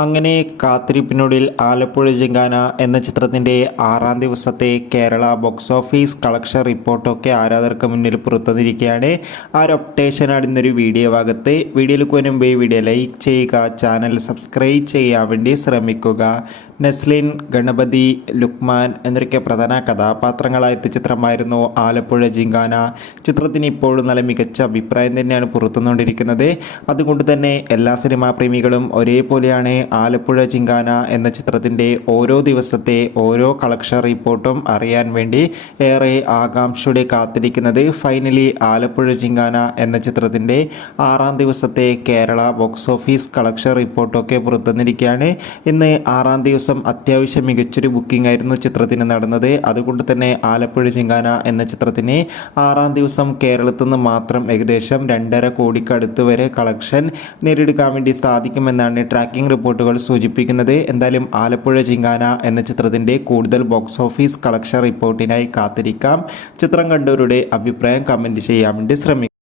അങ്ങനെ കാത്തിരിപ്പിനൊടുവിൽ ആലപ്പുഴ ജിങ്കാന എന്ന ചിത്രത്തിൻ്റെ 6-ാം ദിവസത്തെ കേരള ബോക്സ് ഓഫീസ് കളക്ഷൻ റിപ്പോർട്ടൊക്കെ ആരാധകർക്ക് മുന്നിൽ പുറത്തുവന്നിരിക്കുകയാണ്. ആ ഒരു അപ്ഡേഷനാണ് ഇന്നൊരു വീഡിയോ ഭാഗത്ത്. വീഡിയോയിൽ മുൻപ് വീഡിയോ ലൈക്ക് ചെയ്യുക, ചാനൽ സബ്സ്ക്രൈബ് ചെയ്യാൻ വേണ്ടി ശ്രമിക്കുക. നസ്ലിൻ, ഗണപതി, ലുക്മാൻ എന്നൊക്കെ പ്രധാന കഥാപാത്രങ്ങളായ ചിത്രമായിരുന്നു ആലപ്പുഴ ജിങ്കാന. ചിത്രത്തിന് ഇപ്പോഴും നല്ല മികച്ച അഭിപ്രായം തന്നെയാണ് പുറത്തുവന്നുകൊണ്ടിരിക്കുന്നത്. അതുകൊണ്ട് തന്നെ എല്ലാ സിനിമാ പ്രേമികളും ഒരേപോലെയാണ് ആലപ്പുഴ ജിങ്കാന എന്ന ചിത്രത്തിൻ്റെ ഓരോ ദിവസത്തെ ഓരോ കളക്ഷൻ റിപ്പോർട്ടും അറിയാൻ വേണ്ടി ഏറെ ആകാംക്ഷയോടെ കാത്തിരിക്കുന്നത്. ഫൈനലി ആലപ്പുഴ ജിങ്കാന എന്ന ചിത്രത്തിൻ്റെ 6-ാം ദിവസത്തെ കേരള ബോക്സ് ഓഫീസ് കളക്ഷൻ റിപ്പോർട്ടൊക്കെ പുറത്തുവന്നിരിക്കുകയാണ്. ഇന്ന് 6-ാം ദിവസം അത്യാവശ്യം മികച്ചൊരു ബുക്കിംഗ് ആയിരുന്നു ചിത്രത്തിന് നടന്നത്. അതുകൊണ്ട് തന്നെ ആലപ്പുഴ ജിങ്കാന എന്ന ചിത്രത്തിന് 6-ാം ദിവസം കേരളത്തിൽ നിന്ന് മാത്രം ഏകദേശം 2.5 കോടിക്ക് അടുത്ത് വരെ കളക്ഷൻ നേടിയെടുക്കാൻ വേണ്ടി സാധിക്കുമെന്നാണ് ട്രാക്കിംഗ് റിപ്പോർട്ടുകൾ സൂചിപ്പിക്കുന്നത്. എന്തായാലും ആലപ്പുഴ ജിങ്കാന എന്ന ചിത്രത്തിൻ്റെ കൂടുതൽ ബോക്സ് ഓഫീസ് കളക്ഷൻ റിപ്പോർട്ടിനായി കാത്തിരിക്കാം. ചിത്രം കണ്ടവരുടെ അഭിപ്രായം കമൻറ്റ് ചെയ്യാൻ വേണ്ടി ശ്രമിക്കും.